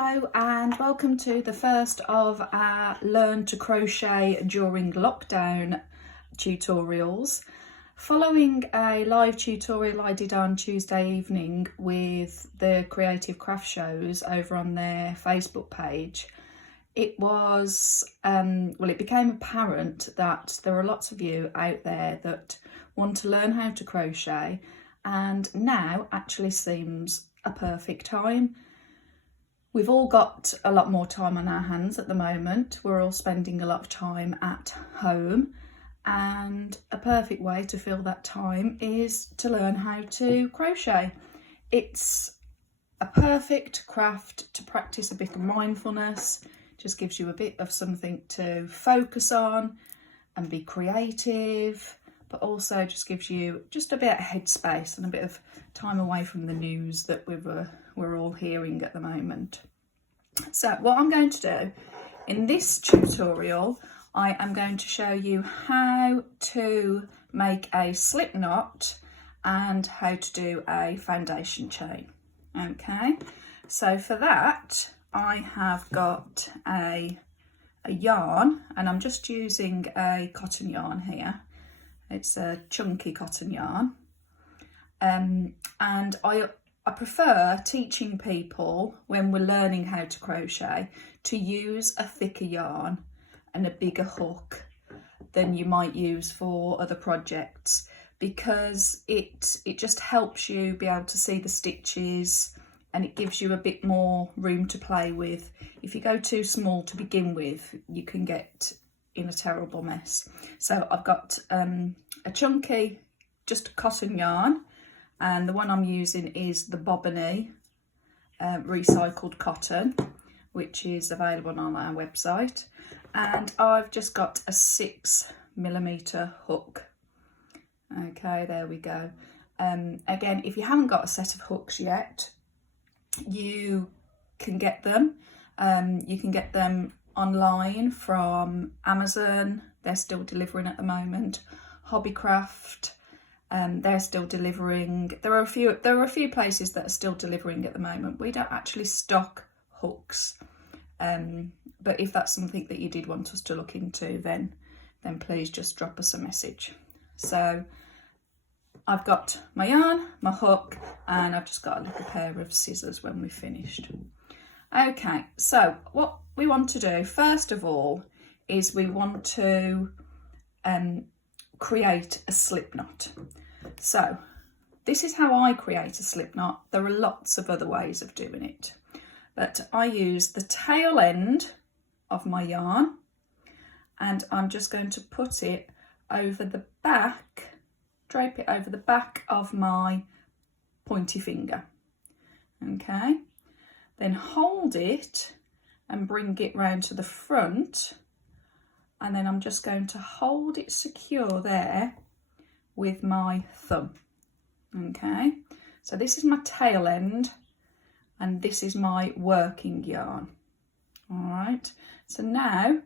Hello and welcome to the first of our Learn to Crochet During Lockdown tutorials. Following a live tutorial I did on Tuesday evening with the Creative Craft Shows over on their Facebook page, it became apparent that there are lots of you out there that want to learn how to crochet, and now actually seems a perfect time. We've all got a lot more time on our hands at the moment. We're all spending a lot of time at home, and a perfect way to fill that time is to learn how to crochet. It's a perfect craft to practice a bit of mindfulness. Just gives you a bit of something to focus on and be creative, but also just gives you just a bit of headspace and a bit of time away from the news that we're all hearing at the moment. So what I'm going to do in this tutorial, I am going to show you how to make a slip knot and how to do a foundation chain. Okay, so for that I have got a yarn, and I'm just using a cotton yarn here. It's a chunky cotton yarn, and I prefer teaching people when we're learning how to crochet to use a thicker yarn and a bigger hook than you might use for other projects, because it just helps you be able to see the stitches and it gives you a bit more room to play with. If you go too small to begin with, you can get in a terrible mess. So I've got a chunky, just cotton yarn, and the one I'm using is the Bobony recycled cotton, which is available on our website. And I've just got a 6mm hook. Okay, there we go. Again, if you haven't got a set of hooks yet, you can get them. You can get them online from Amazon. They're still delivering at the moment. Hobbycraft, they're still delivering. There are a few places that are still delivering at the moment. We don't actually stock hooks, but if that's something that you did want us to look into, then please just drop us a message. So I've got my yarn, my hook, and I've just got a little pair of scissors when we've finished. Okay, so what we want to do first of all is we want to create a slip knot. So this is how I create a slip knot. There are lots of other ways of doing it, but I use the tail end of my yarn, and I'm just going to put it over the back, drape it over the back of my pointy finger. Okay, then hold it and bring it round to the front, and then I'm just going to hold it secure there with my thumb. Okay, so this is my tail end and this is my working yarn. All right, so now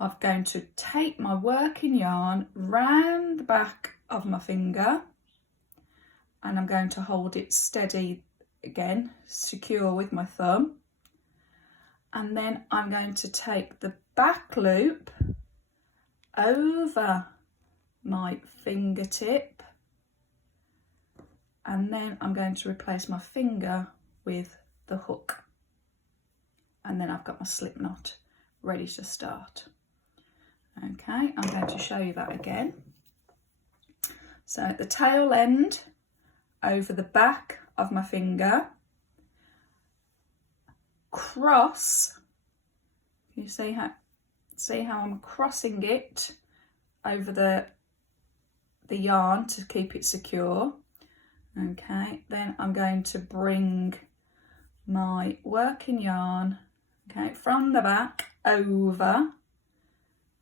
I'm going to take my working yarn round the back of my finger, and I'm going to hold it steady again, secure with my thumb, and then I'm going to take the back loop over my fingertip, and then I'm going to replace my finger with the hook, and then I've got my slip knot ready to start. Okay, I'm going to show you that again. So at the tail end over the back of my finger, cross, you see how I'm crossing it over the yarn to keep it secure. Okay, then I'm going to bring my working yarn, okay, from the back over,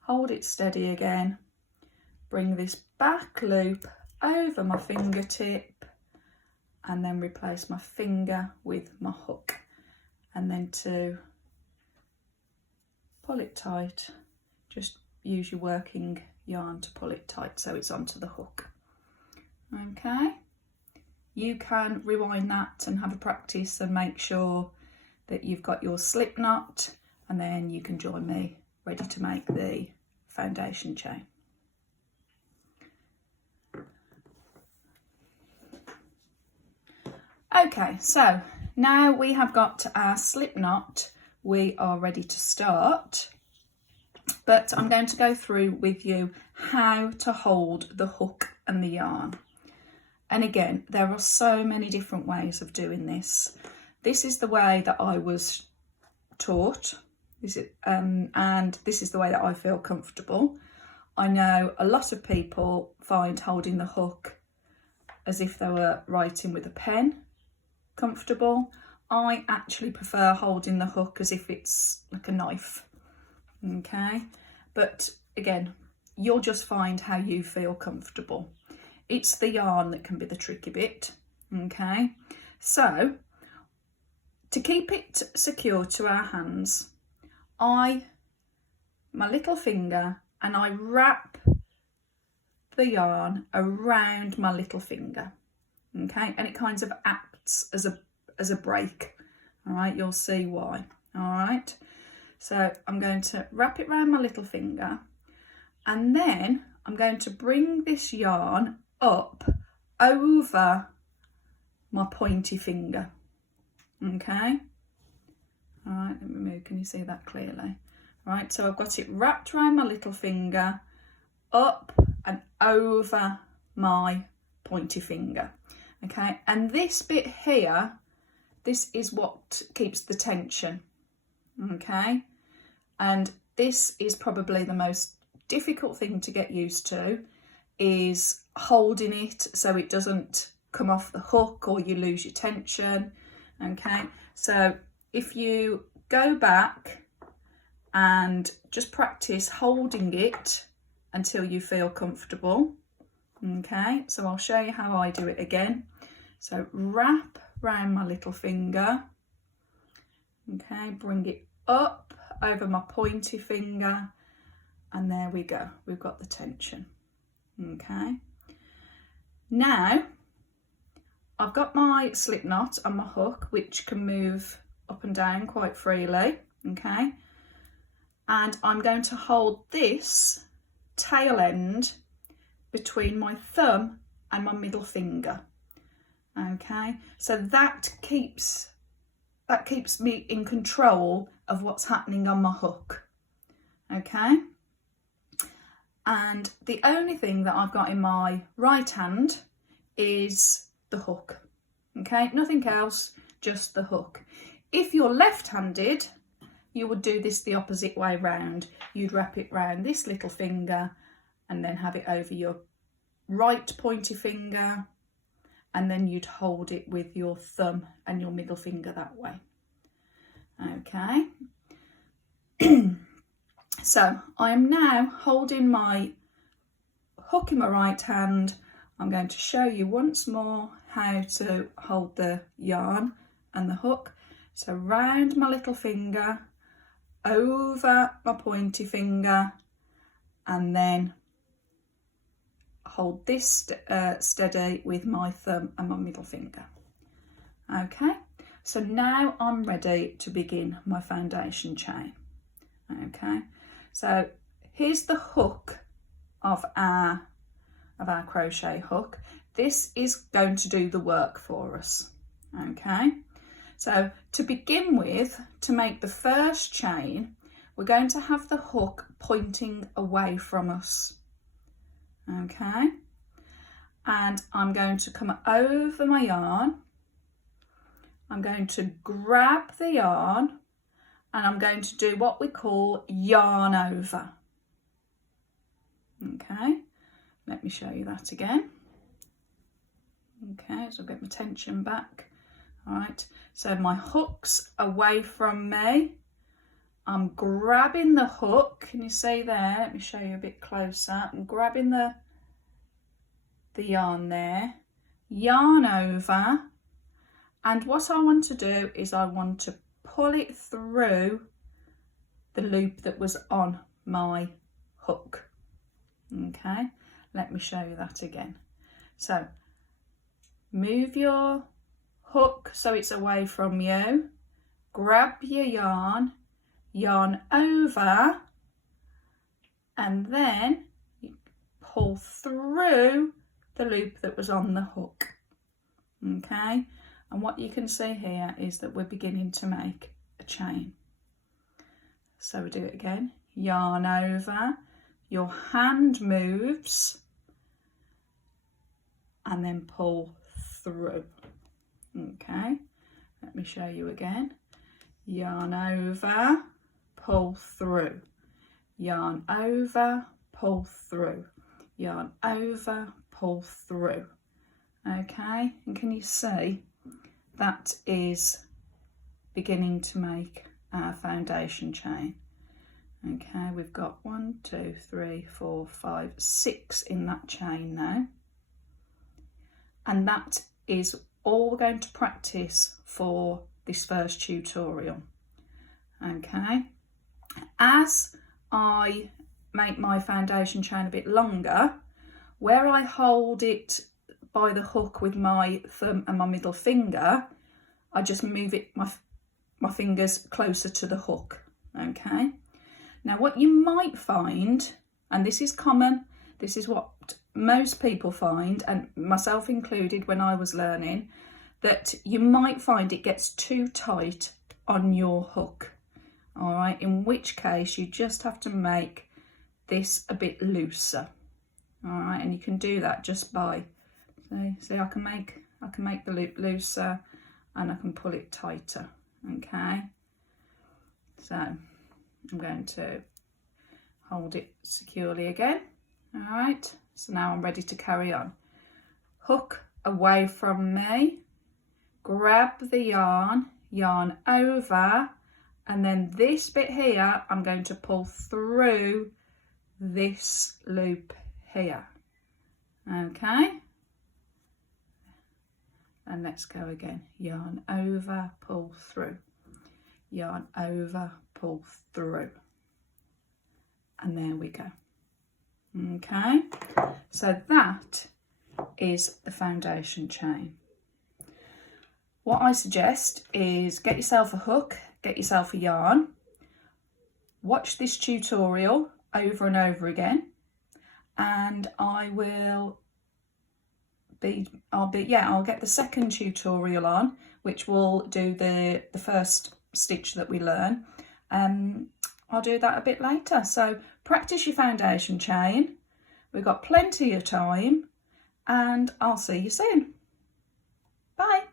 hold it steady again, bring this back loop over my fingertip, and then replace my finger with my hook, and then to pull it tight, just use your working yarn to pull it tight so it's onto the hook. Okay, you can rewind that and have a practice and make sure that you've got your slip knot, and then you can join me ready to make the foundation chain. Okay, so now we have got our slip knot, we are ready to start, but I'm going to go through with you how to hold the hook and the yarn. And again, there are so many different ways of doing this. This is the way that I was taught, and this is the way that I feel comfortable. I know a lot of people find holding the hook as if they were writing with a pen comfortable. I actually prefer holding the hook as if it's like a knife. Okay, but again, you'll just find how you feel comfortable. It's the yarn that can be the tricky bit. Okay, so to keep it secure to our hands, my little finger, and I wrap the yarn around my little finger. Okay, and it kind of acts as a break. All right, you'll see why. All right, so I'm going to wrap it around my little finger, and then I'm going to bring this yarn up over my pointy finger. Okay, all right, let me move, can you see that clearly? All right, so I've got it wrapped around my little finger, up and over my pointy finger. Okay, and this bit here, this is what keeps the tension. Okay, and this is probably the most difficult thing to get used to, is holding it so it doesn't come off the hook or you lose your tension. Okay, so if you go back and just practice holding it until you feel comfortable. Okay, so I'll show you how I do it again. So wrap around my little finger. Okay, bring it up over my pointy finger, and there we go, we've got the tension. Okay, now I've got my slip knot on my hook, which can move up and down quite freely. Okay, and I'm going to hold this tail end between my thumb and my middle finger. Okay, so that keeps me in control of what's happening on my hook. Okay, and the only thing that I've got in my right hand is the hook. Okay, nothing else, just the hook. If you're left-handed, you would do this the opposite way round. You'd wrap it round this little finger and then have it over your right pointy finger, and then you'd hold it with your thumb and your middle finger that way. Okay, so I am now holding my hook in my right hand. I'm going to show you once more how to hold the yarn and the hook. So round my little finger, over my pointy finger, and then hold this steady with my thumb and my middle finger. Okay, so now I'm ready to begin my foundation chain. Okay, so here's the hook of our crochet hook. This is going to do the work for us. Okay, so to begin with, to make the first chain, we're going to have the hook pointing away from us. Okay, and I'm going to come over my yarn. I'm going to grab the yarn, and I'm going to do what we call yarn over. Okay, let me show you that again. Okay, so I'll get my tension back. All right, so my hook's away from me. I'm grabbing the hook. Can you see there? Let me show you a bit closer. I'm grabbing the yarn there, yarn over, and what I want to do is I want to pull it through the loop that was on my hook. Okay, let me show you that again. So move your hook so it's away from you, grab your yarn, yarn over, and then you pull through the loop that was on the hook. Okay, and what you can see here is that we're beginning to make a chain. So we do it again, yarn over, your hand moves, and then pull through. Okay, let me show you again. Yarn over, pull through, yarn over, pull through, yarn over, pull through. Okay, and can you see that is beginning to make our foundation chain? Okay, we've got 1, 2, 3, 4, 5, 6 in that chain now, and that is all we're going to practice for this first tutorial. Okay, as I make my foundation chain a bit longer, where I hold it by the hook with my thumb and my middle finger, I just move it, my fingers closer to the hook. Okay, now what you might find, and this is common, this is what most people find, and myself included when I was learning, that you might find it gets too tight on your hook. All right, in which case you just have to make this a bit looser. All right, and you can do that just by, see I can make the loop looser, and I can pull it tighter. Okay, so I'm going to hold it securely again. All right, so now I'm ready to carry on. Hook away from me, grab the yarn, yarn over, and then this bit here I'm going to pull through this loop here. Okay, and let's go again. Yarn over, pull through, yarn over, pull through, and there we go. Okay, so that is the foundation chain. What I suggest is get yourself a hook, get yourself a yarn, watch this tutorial over and over again, and I'll get the second tutorial on, which will do the first stitch that we learn. I'll do that a bit later. So practice your foundation chain. We've got plenty of time, and I'll see you soon. Bye.